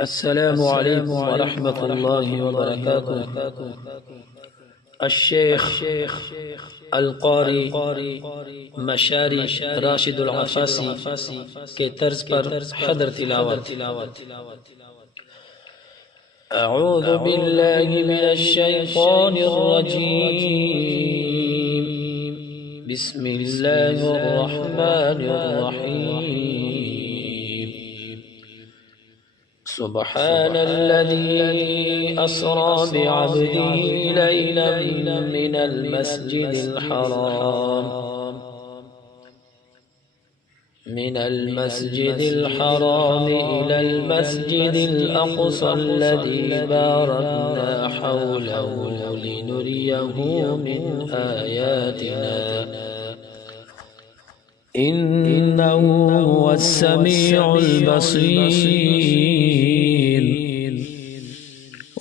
السلام عليكم ورحمة الله وبركاته. الشيخ القاری مشاری راشد العفاسی کے طرز پر حضر تلاوت. اعوذ باللہ من الشیطان الرجیم، بسم اللہ الرحمن الرحیم. سبحان الذي أسرى بعبده ليلا من المسجد الحرام إلى المسجد الأقصى الذي باركنا حوله لنريه من آياتنا إنه هو السميع البصير.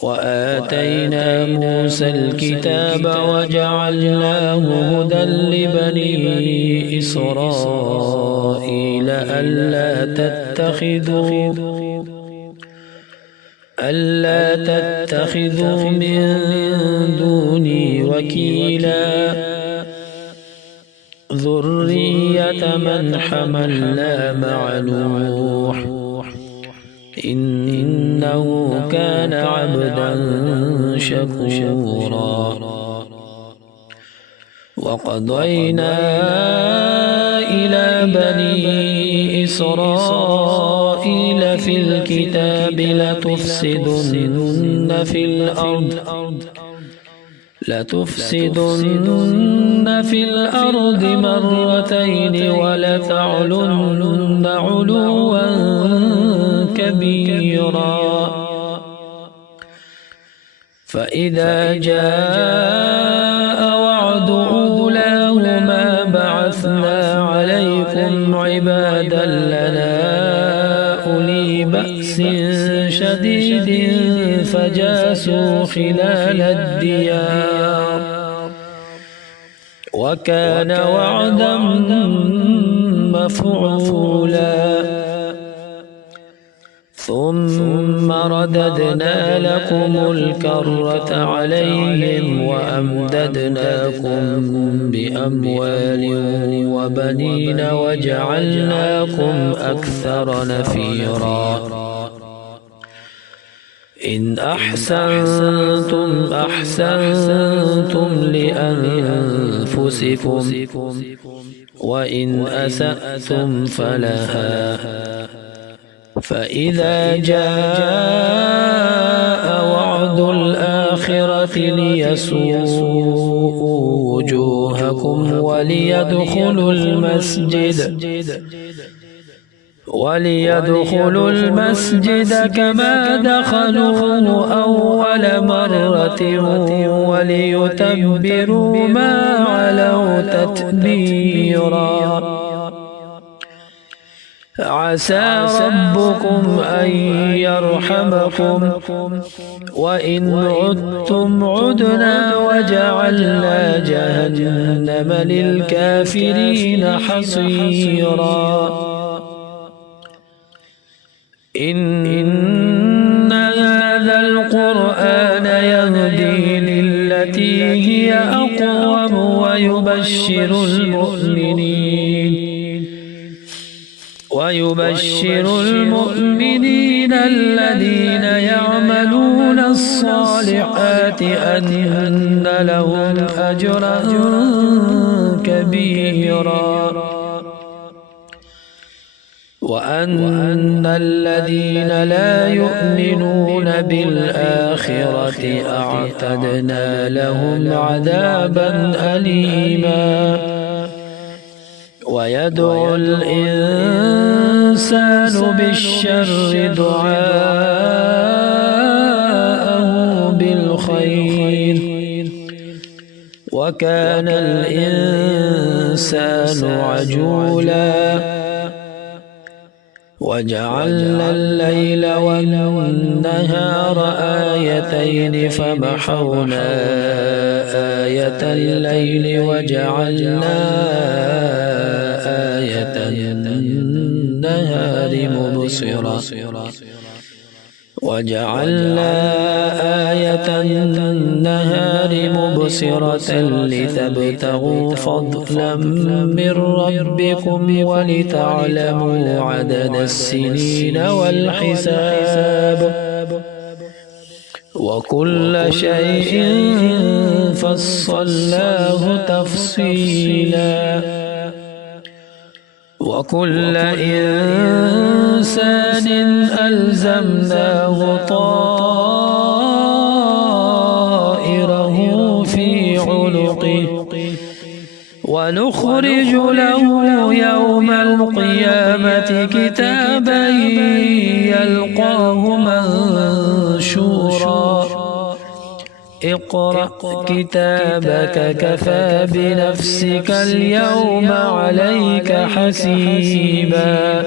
وآتينا موسى الكتاب وجعلناه هدى لبني إسرائيل ألا تتخذوا من دوني وكيلا ذرية من حملنا مع نوح إنه كان عبدا شكورا. وقضينا إلى بني إسرائيل في الكتاب لتفسدن في الأرض مرتين ولتعلن علوا كبيرا. فإذا جاء وعد أولاهما بعثنا عليكم عبادا لنا أولي بأس شديد فجاسوا خلال الديار وكان وعدا مفعولا. ثم رددنا لكم الكرة عليهم وأمددناكم بأموال وبنين وجعلناكم أكثر نفيرا. إن أحسنتم أحسنتم لأنفسكم وإن أسأتم فلها. فإذا جاء وعد الآخرة ليسوءوا وجوهكم وليدخلوا المسجد كما دخلوه أول مرة وليتبروا ما علوا تتبيرا. عسى ربكم أن يرحمكم وإن عدتم عدنا وجعلنا جهنم للكافرين حصيرا. إن هذا القرآن يهدي للتي هي أقوم ويبشر المؤمنين الذين يعملون الصالحات أن لهم أجرا كبيرا. وأن الذين لا يؤمنون بالآخرة أعتدنا لهم عذابا أليما. ويدعو الإنسان بالشر دعاءه بالخير وكان الإنسان عجولا. وجعلنا الليل والنهار آيتين فمحونا آية الليل وجعلنا آية النهار مبصرا وجعلنا آية النهار مبصرة لتبتغوا فضلا من ربكم ولتعلموا عدد السنين والحساب وكل شيء فصلناه تفصيلا وكل إنسان ألزمناه طائره في عنقه ونخرج له يوم القيامة كتابا يلقاه منشورا اقرأ كتابك كفى بنفسك اليوم عليك حسيبا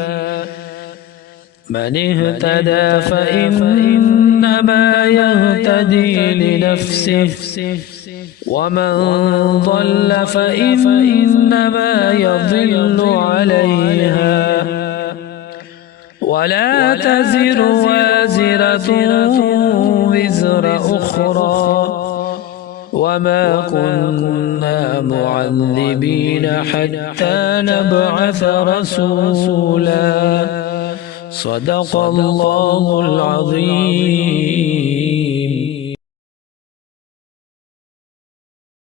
من اهتدى فإنما يهتدي لنفسه ومن ضل فإنما يضل عليها ولا تزر وازرة وزر أخرى وما كنا معذبين حتى نبعث رسولا صدق الله العظيم.